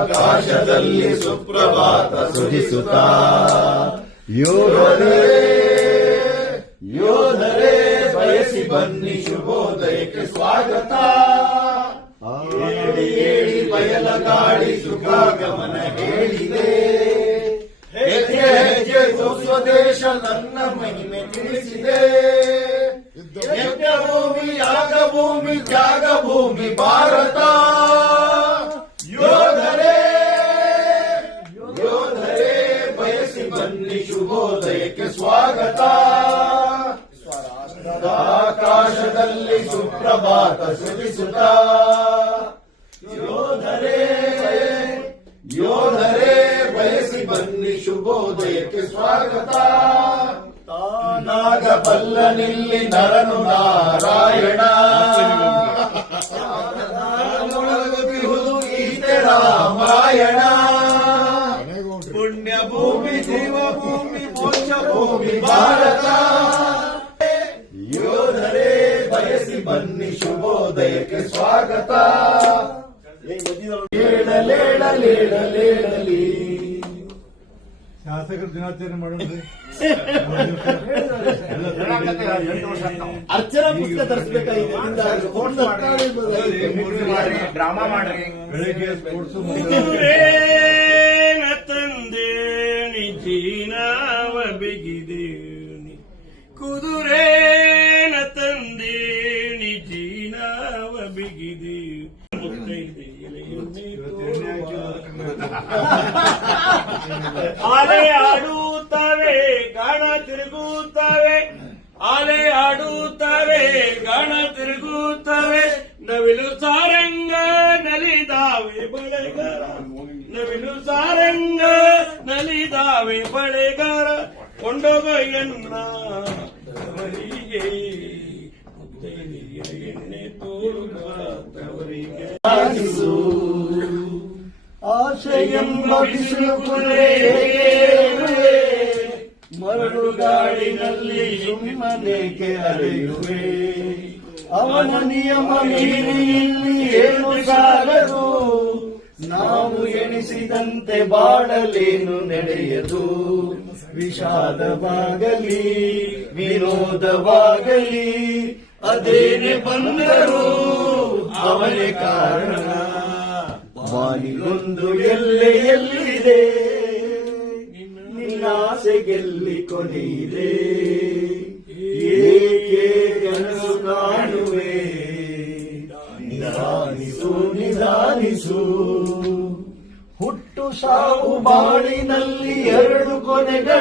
ಆಕಾಶದಲ್ಲಿ ಸುಪ್ರಭಾತ ಸುರಿಸುತ್ತಾ ಯೋಧರೇ ಯೋಧರೇ ಬಯಸಿ ಬನ್ನಿ ಶುಭೋದಯಕ್ಕೆ ಸ್ವಾಗತ. ಹೇಳಿ ಹೇಳಿ ಬಯಲಗಾಡಿ ಶುಭಾಗಮನ ಹೇಳಿದೆ. ಹೆಜ್ಜೆ ಹೆಜ್ಜೆ ಸ್ವದೇಶ ನನ್ನ ಮಹಿಮೆ ತಿಳಿಸಿದೆ. ಯಜ್ಞ ಭೂಮಿ ಯಾಗ ಭೂಮಿ ತ್ಯಾಗ ಭೂಮಿ ಭಾರತ. ಯೋಧರೇ ಯೋಧರೇ ಬಯಸಿ ಬನ್ನಿ ಶುಭೋದಯಕ್ಕೆ ಸ್ವಾಗತ. ಆಕಾಶದಲ್ಲಿ ಸುಪ್ರಭಾತ ಸುರಿಸುತ್ತ ಯೋಧರೇ ಯೋಧರೇ ಬಯಸಿ ಬನ್ನಿ ಶುಭೋದಯಕ್ಕೆ ಸ್ವಾಗತ. ನಾಗಬಲ್ಲನಿಲ್ಲಿ ನರನು ನಾರಾಯಣ ಮೊಳಗುತ್ತಿರುವುದು ಗೀತೆ ರಾಮಾಯಣ. ಪುಣ್ಯ ಭೂಮಿ ಜೀವ ಭೂಮಿ ಮೋಕ್ಷ ಭೂಮಿ ಭಾರತ. ಯೋಧರೇ ಬಯಸಿ ಬನ್ನಿ ಶುಭೋದಯಕ್ಕೆ ಸ್ವಾಗತ. ಲೇಳಲೇಳಲೇಳಲೇಳಲಿ ಶಾಸಕರ ದಿನಾಚರಣೆ ಮಾಡೋದ್ರಿ. ಅರ್ಚನಾ ಪುಸ್ತಕ ತರಿಸಬೇಕಾಗಿದೆ. ಡ್ರಾಮಾ ಮಾಡ್ರಿ. ಬೆಳಿಗ್ಗೆ ಸ್ಪೋರ್ಟ್ಸ್ ತಂದೇಣಿ ಜೀನಾವ ಬಿಗಿದೇಣಿ ಕುದುರೇನ ತಂದೇಣಿ ಜೀನಾವ ಬಿಗಿದೆ. ಆಲೆ ಆಡುತ್ತವೆ ಗಾಣ ತಿರುಗುತ್ತವೆ. ಆಲೆ ಆಡುತ್ತವೆ ಗಾಣ ತಿರುಗುತ್ತವೆ. ನವಿಲು ಸಾರಂಗ ನಲಿದಾವೆ ಬಳೆಗಾರ. ನವಿಲು ಸಾರಂಗ ನಲಿದಾವೆ ಬಳೆಗಾರ. ಕೊಂಡೊಯ್ಯನ್ನ ಅವರಿಗೆ ಎಣ್ಣೆ ತೋರುತ್ತವರಿಗೆ ಆಶೆಯೆಂಬ ಬಿಸಿಲು ಮರಳು ಗಾಡಿನಲ್ಲಿ ಸುಮ್ಮನೇಕೆ ಅಲೆಯುವೆ. ಅವನ ನಿಯಮ ಮೀರಿ ಇಲ್ಲಿ ಏನು ಸಾಗದು. ನಾವು ಎಣಿಸಿದಂತೆ ಬಾಳಲೇನು ನಡೆಯದು. ವಿಷಾದವಾಗಲಿ ವಿನೋದವಾಗಲಿ ಅದೇನೆ ಬಂದರು ಅವನೇ ಕಾರಣ. ವಾನಿಗೊಂದು ಎಲ್ಲೆಯಲ್ಲಿದೆ ನಿನ್ನಾಸೆಗೆಲ್ಲಿ ಕೊನೆಯಿದೆ. ಏಕೆ ಕನಸು ಕಾಣುವೆ ನಿಧಾನಿಸು ನಿಧಾನಿಸು. ಹುಟ್ಟು ಸಾವು ಬಾಳಿನಲ್ಲಿ ಎರಡು ಕೊನೆಗಳು.